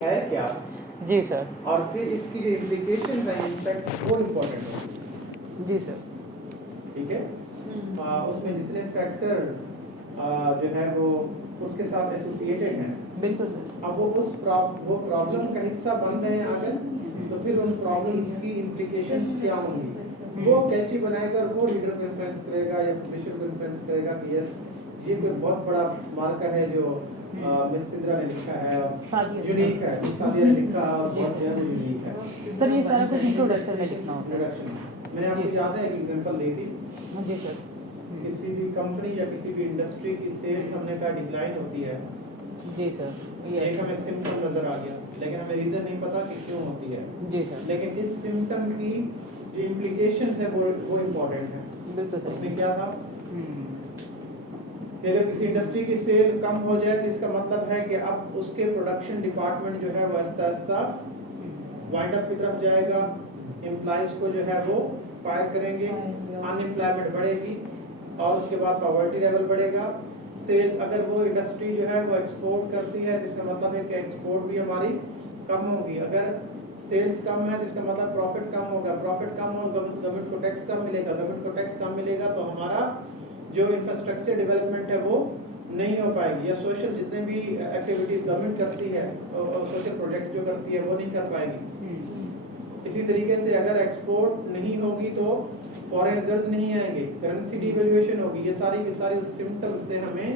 है क्या जी सर। और फिर इसकी जो इम्प्लीकेशंस हैं इनफैक्ट वो इम्पोर्टेंट होती जी सर। है। ठीक है, उसमें जितने फैक्टर जो है वो उसके साथ एसोसिएटेड हैं, बिल्कुल सर। अब वो प्रॉब्लम का हिस्सा बन रहे हैं अगर, तो फिर उन प्रॉब्लम्स की इम्प्लीकेशंस क्या होंगी वो कैची बनाकर वो रीडर को इन्फ्लुएंस करेगा या पब्लिशर को इन्फ्लुएंस करेगा कि यस ये कोई बहुत बड़ा मार्का है जो मिस सिद्रा ने लिखा है और यूनिक है, सादिया ने लिखा है और बहुत ज़्यादा यूनिक है। सर ये सारा कुछ इंट्रोडक्शन में लिखना होता है। इंट्रोडक्शन मैंने आपको याद है एक एग्जांपल दी थी, जी सर। किसी भी कंपनी या किसी भी इंडस्ट्री की सेल्स हमने कहा डिक्लाइन होती है। जी सर। एक हमें सिम्टम नजर आ गया लेकिन हमें रीजन नहीं पता कि क्यों होती है। जी सर। लेकिन इस सिम्टम की जो इम्प्लीकेशंस है वो इम्पोर्टेंट है। बिल्कुल सर। उसमें क्या था कि अगर किसी इंडस्ट्री की सेल कम हो जाए तो इसका मतलब है कि अब उसके प्रोडक्शन डिपार्टमेंट जो है वो आहिस्ता आहिस्ता वाइंड अप की तरफ जाएगा, एम्प्लॉइज को जो है वो फायर करेंगे, अनएम्प्लॉयमेंट बढ़ेगी और उसके बाद पॉवर्टी लेवल बढ़ेगा। सेल्स अगर वो इंडस्ट्री जो है वो एक्सपोर्ट करती है तो इसका मतलब है कि एक्सपोर्ट भी हमारी कम होगी। अगर सेल्स कम है तो इसका मतलब प्रॉफिट कम होगा, प्रॉफिट कम होगा तो गवर्नमेंट को टैक्स कम मिलेगा, गवर्नमेंट को टैक्स कम मिलेगा तो हमारा जो इंफ्रास्ट्रक्चर डेवलपमेंट है वो नहीं हो पाएगी, या सोशल जितने भी एक्टिविटीज गवर्नमेंट करती है और सोशल प्रोजेक्ट्स जो करती है वो नहीं कर पाएगी। इसी तरीके से अगर एक्सपोर्ट नहीं होगी तो फॉरेन रिजर्व्स नहीं आएंगे, करेंसी डिवैल्यूएशन होगी, ये सारी की सारी उस सिम्टम से हमें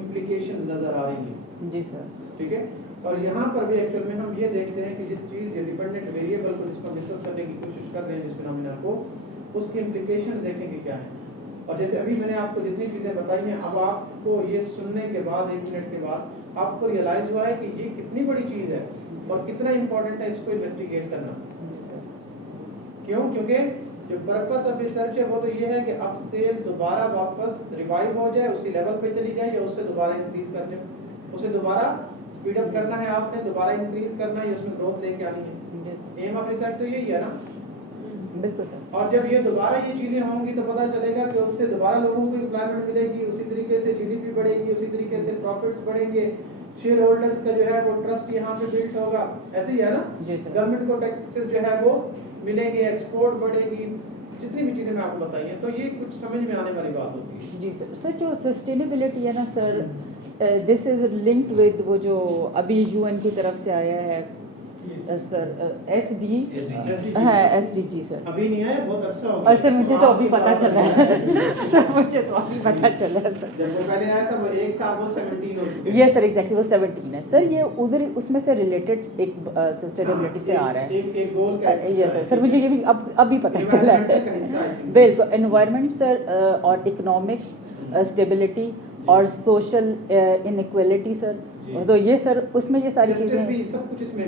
इम्प्लीकेशंस नजर आ रही हैं। जी सर। ठीक है, और यहाँ पर भी एक्चुअल में हम ये देखते हैं कि जिस चीज़ ये डिपेंडेंट वेरिएबल को जिसको डिस्कस करने की कोशिश कर रहे हैं जिस फिनोमेना को, उसकी इम्प्लीकेशंस देखेंगे क्या है। और जैसे अभी मैंने आपको जितनी चीज़ें बताई हैं, अब आपको ये सुनने के बाद 1 मिनट के बाद आपको रियलाइज हुआ है कि ये कितनी बड़ी चीज़ है और कितना इम्पोर्टेंट है इसको इन्वेस्टिगेट करना। क्यों? क्योंकि जो पर्पस ऑफ रिसर्च है वो तो ये है कि अब सेल दोबारा वापस रिवाइव हो जाए, उसी लेवल पे चली जाए या उससे दोबारा इंक्रीज कर जाए, उसे दोबारा स्पीड अप करना है, आपने दोबारा इंक्रीज करना है, उसमें ग्रोथ लेके आनी है। एम ऑफ रिसर्च तो यही है ना। बिल्कुल सर। और जब ये दोबारा ये चीजें होंगी तो पता चलेगा कि उससे दोबारा लोगों को एम्प्लॉयमेंट मिलेगी, उसी तरीके से जीडीपी बढ़ेगी, उसी तरीके से प्रॉफिट्स बढ़ेंगे, शेयर होल्डर्स का जो है वो ट्रस्ट यहाँ पे बिल्ड होगा। ऐसे ही है ना। गवर्नमेंट को टैक्सेस जो है वो मिलेंगे, एक्सपोर्ट बढ़ेगी, जितनी भी चीजें मैं आपको बताई हैं, तो ये कुछ समझ में आने वाली बात होती है। जी सर। सर जो सस्टेनेबिलिटी है ना sir, this is linked with वो जो अभी यूएन की तरफ से आया है सर, एसडी हाँ एसडीजी सर। अभी नहीं आया, बहुत अच्छा हो गया। और सर मुझे तो अभी पता चला है सर, मुझे तो अभी पता चला है सर। जब वो पहले आया था वो एक था, वो 17 हो चुके हैं। ये सर एग्जैक्टली वो 17 है सर। ये उधर उसमें से रिलेटेड एक सस्टेनेबिलिटी से आ रहा है। एक गोल का यस सर। सर मुझे ये भी अभी पता चला है। बिल्कुल, एनवायरनमेंट सर और इकोनॉमिक स्टेबिलिटी और सोशल इनइक्वालिटी सर, तो ये सर उसमें ये सारी चीज़ें,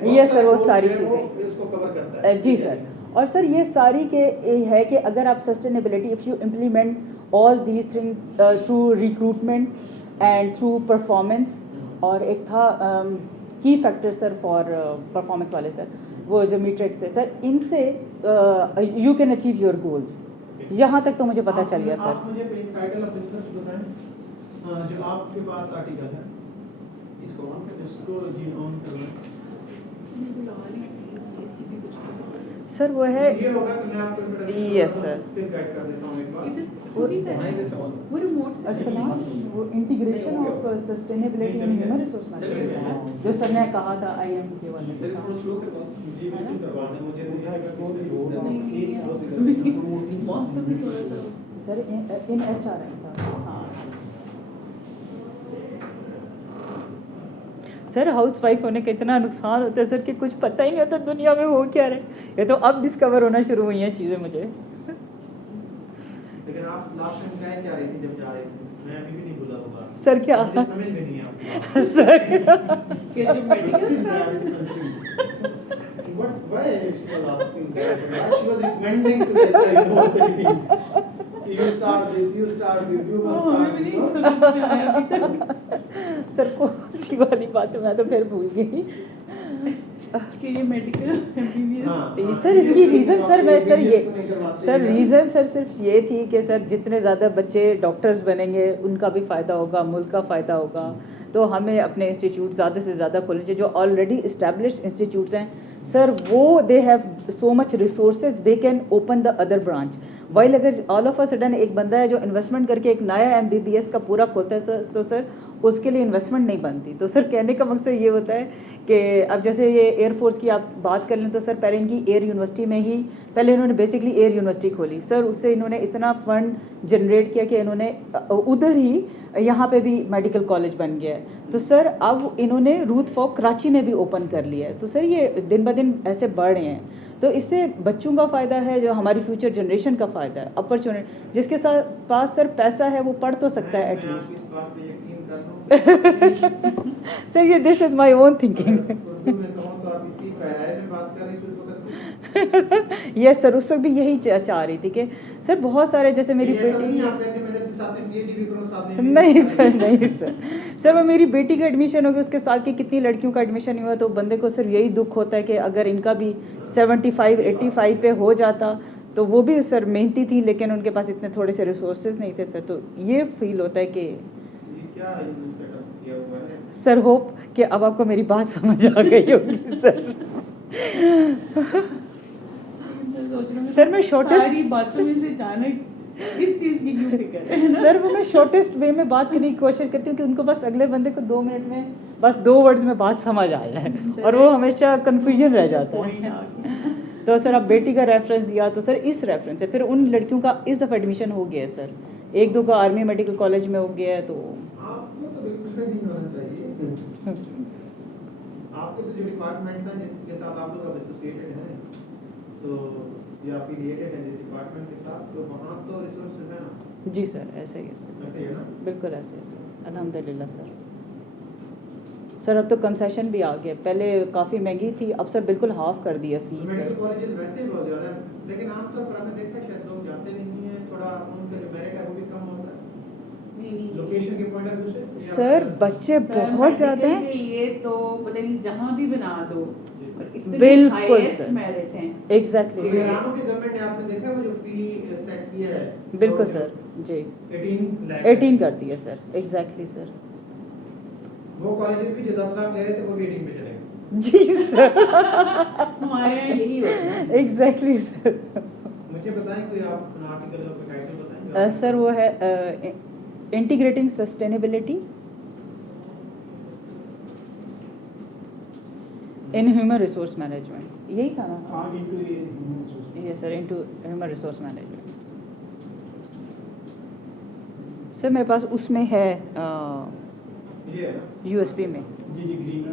ये सर वो सारी चीज़ें इसको कवर करता है। जी सर। और सर ये सारी के है कि अगर आप sustainability if you implement all these thing through recruitment and through performance, और एक था की फैक्टर सर फॉर परफॉर्मेंस वाले सर, वो जो मीट्रिक्स थे सर, इनसे you can achieve your goals. यहाँ तक तो मुझे पता चल गया सर। आप मुझे टाइटल ऑफ रिसर्च बताएं जो आपके पास आर्टिकल है, इसको जी ऑन करना सर। वो है ये होगा कि मैं आपको यस सर, फिर गाइड कर देता हूं एक बार। वो integration of sustainability in human resource management जो सर ने कहा था IIM के वाले में। जी बिल्कुल करवा दें, मुझे सर इन HRM था। हाँ सर, हाउस वाइफ होने का इतना नुकसान होता है सर कि कुछ पता ही नहीं होता दुनिया में हो क्या रहा है। ये तो अब डिस्कवर होना शुरू हुई हैं चीज़ें मुझे। लेकिन आप लास्ट टाइम क्या रही थी जब जा रही थी? मैं अभी भी नहीं भूला होगा सर। क्या मुझे समझ में नहीं आता sir why she was asking that? Why she was recommending to that? You start this, you must start this. Sir कौन सी वाली बात है, मैं तो फिर भूल गई कि ये मेडिकल MBBS सर। इसकी रीज़न सर मैं सर रीज़न सर सिर्फ ये थी कि सर जितने ज़्यादा बच्चे डॉक्टर्स बनेंगे उनका भी फ़ायदा होगा, मुल्क का फ़ायदा होगा, तो हमें अपने इंस्टीट्यूट ज़्यादा से ज़्यादा खोलने चाहिए। जो ऑलरेडी इस्टेब्लिश्ड इंस्टीट्यूट्स हैं सर, वो they have so much resources, they can open the other branch. While अगर ऑल ऑफ अ सडन एक बंदा है जो इन्वेस्टमेंट करके एक नया MBBS का पूरा खोलता है तो सर उसके लिए इन्वेस्टमेंट नहीं बनती। तो सर कहने का मकसद ये होता है कि अब जैसे ये एयरफोर्स की आप बात कर लें तो सर पहले इनकी एयर यूनिवर्सिटी में ही पहले इन्होंने बेसिकली एयर यूनिवर्सिटी खोली सर, उससे इन्होंने इतना फंड जनरेट किया कि इन्होंने उधर ही यहाँ पे भी मेडिकल कॉलेज बन गया है। तो सर अब इन्होंने रूथ फॉक कराची में भी ओपन कर लिया है। तो सर ये दिन ब दिन ऐसे बढ़ रहे हैं, तो इससे बच्चों का फ़ायदा है, जो हमारी फ्यूचर जनरेशन का फ़ायदा है, अपॉर्चुनिटी जिसके साथ पास सर पैसा है वो पढ़ तो सकता है एटलीस्ट। सर ये this is my own thinking. Yes sir, उस वक्त भी यही चाह रही थी कि सर बहुत सारे जैसे मेरी बेटी नहीं सर, नहीं सर, सर वो मेरी बेटी का एडमिशन हो गया, उसके साथ की कितनी लड़कियों का एडमिशन हुआ, तो बंदे को सर यही दुख होता है कि अगर इनका भी 75-85 पे हो जाता तो वो भी सर मेहनती थी लेकिन उनके पास इतने थोड़े से रिसोर्सेज नहीं थे सर। तो ये फील होता है कि सर होप कि अब आपको मेरी बात समझ आ गई होगी सर। सर मैं शॉर्टेस्ट सारी बातों में से जाने इस चीज़ की क्यों फिक्र है ना? सर वो मैं शॉर्टेस्ट वे में बात करने की कोशिश करती हूँ कि उनको बस अगले बंदे को 2 मिनट में बस 2 वर्ड्स में बात समझ आ जाए और वो हमेशा कन्फ्यूजन रह जाता है। तो सर अब बेटी का रेफरेंस दिया तो सर इस रेफरेंस से फिर उन लड़कियों का इस दफ़ा एडमिशन हो गया है सर, 1-2 का आर्मी मेडिकल कॉलेज में हो गया है। तो आपको तो बिल्कुल नहीं होना चाहिए। आपके तो जो डिपार्टमेंट्स हैं जिसके साथ आप लोग अब एसोसिएटेड हैं तो या एफिलिएटेड हैं जिस डिपार्टमेंट के साथ, तो वहाँ तो रिसोर्सेज है ना? जी सर ऐसे ही है सर, ऐसे ही है ना? बिल्कुल ऐसे है सर, अल्हम्दुलिल्लाह सर। सर अब तो कंसेशन भी आ गया, पहले काफ़ी महंगी थी, अब सर बिल्कुल हाफ कर दिया फीस मेडिकल सर। कॉलेजेस वैसे ही बहुत ज़्यादा हैं, लेकिन आमतौर पर आपने देखा शायद लोग जाते नहीं हैं, थोड़ा उनका जो मेरिट है वो भी कम होता है लोकेशन के पॉइंट ऑफ व्यू से। सर बच्चे बहुत ज़्यादा हैं, ये तो पता नहीं जहाँ भी बना दो बिल्कुल सर, मेरिट हैं। एग्जैक्टली सर, ईरान की गवर्नमेंट ने आपने देखा वो जो फी सेट किया है, बिल्कुल सर जी, 18 लाख 18 कर दिया सर, एग्जैक्टली सर। वो कॉलेजेस भी जो 10 लाख ले रहे थे वो भी 18 पे चले गए। जी सर, हमारे यहाँ यही होता है। Exactly sir. मुझे बताएं कोई आप आर्टिकल और टाइटल बताएंगे? सर वो है integrating sustainability in human resource management, यही था ना? ये sir into human resource management. Sir मेरे पास उसमें है ये है ना? यूएसपी में। जी ग्रीन